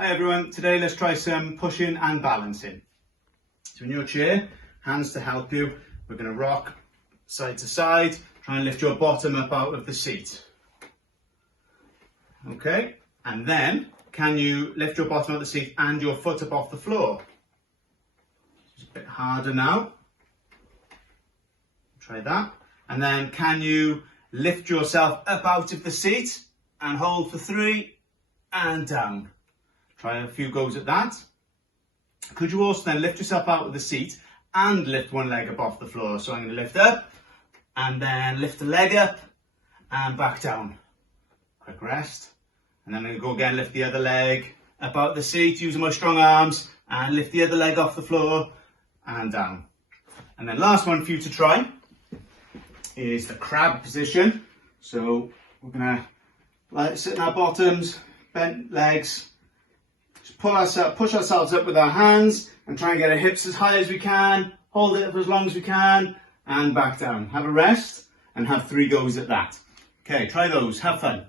Hi everyone, today let's try some pushing and balancing. So in your chair, hands to help you, we're going to rock side to side, try and lift your bottom up out of the seat. Okay, and then can you lift your bottom out of the seat and your foot up off the floor? Just a bit harder now. Try that. And then can you lift yourself up out of the seat and hold for 3 and down. Try a few goes at that. Could you also then lift yourself out of the seat and lift one leg up off the floor? So I'm going to lift up and then lift the leg up and back down. Quick rest. And then I'm going to go again, lift the other leg up out of the seat using my strong arms and lift the other leg off the floor and down. And then last one for you to try is the crab position. So we're going to sit in our bottoms, bent legs. Just push ourselves up with our hands and try and get our hips as high as we can, hold it for as long as we can and back down. Have a rest and have 3 goes at that. Okay, try those, have fun.